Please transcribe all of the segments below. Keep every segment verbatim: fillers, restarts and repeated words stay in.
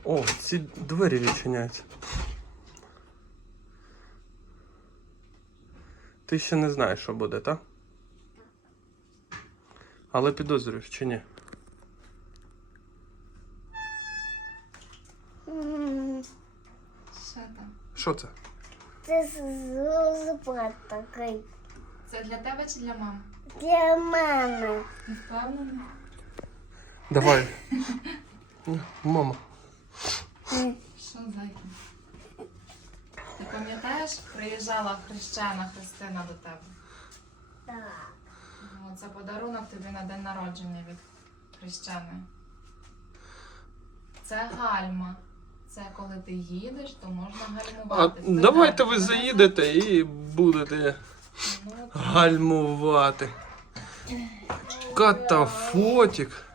О, ці двері відчиняються. Ти ще не знаєш, що буде, так? Але підозрюєш чи ні? Що там? Що це? Це зуб такий. Це для тебе чи для мами? Для мами. Не впевнена? Давай. Мама. Що, зайка? Ти пам'ятаєш, приїжджала хрещена Христина до тебе? Так. О, це подарунок тобі на день народження від хрещеної. Це гальма. Це коли ти їдеш, то можна А гальмувати. давайте ви заїдете і будете Ну, гальмувати. Катафотик.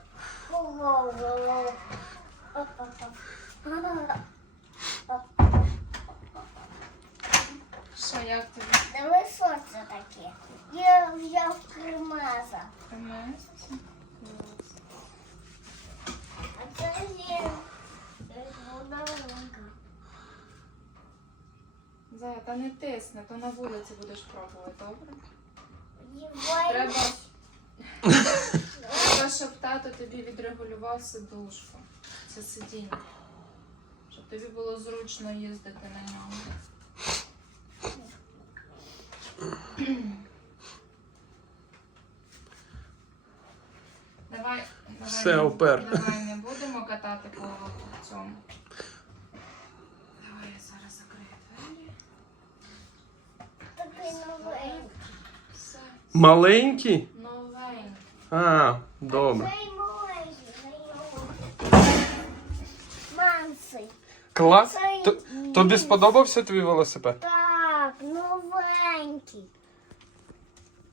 що, як тобі? Диви, що це таке? Я взяв кремаза. Тримаєшся? А це є подарунка. Зая, та не тисни, то на вулиці будеш пробувати, добре? Євай. Треба, Треба, щоб тато тобі відрегулював сидушку. Це сидіння. Щоб тобі було зручно їздити на ньому. Давай, давай, Все, не- опер. давай не будемо катати по цьому. Давай я зараз закрию двері. Такий новий. Все. Маленький? Новенький. А, добре. Цей маленький. Мансий. Клас. Цей- Т- Тобі сподобався твій велосипед? Так, новенький.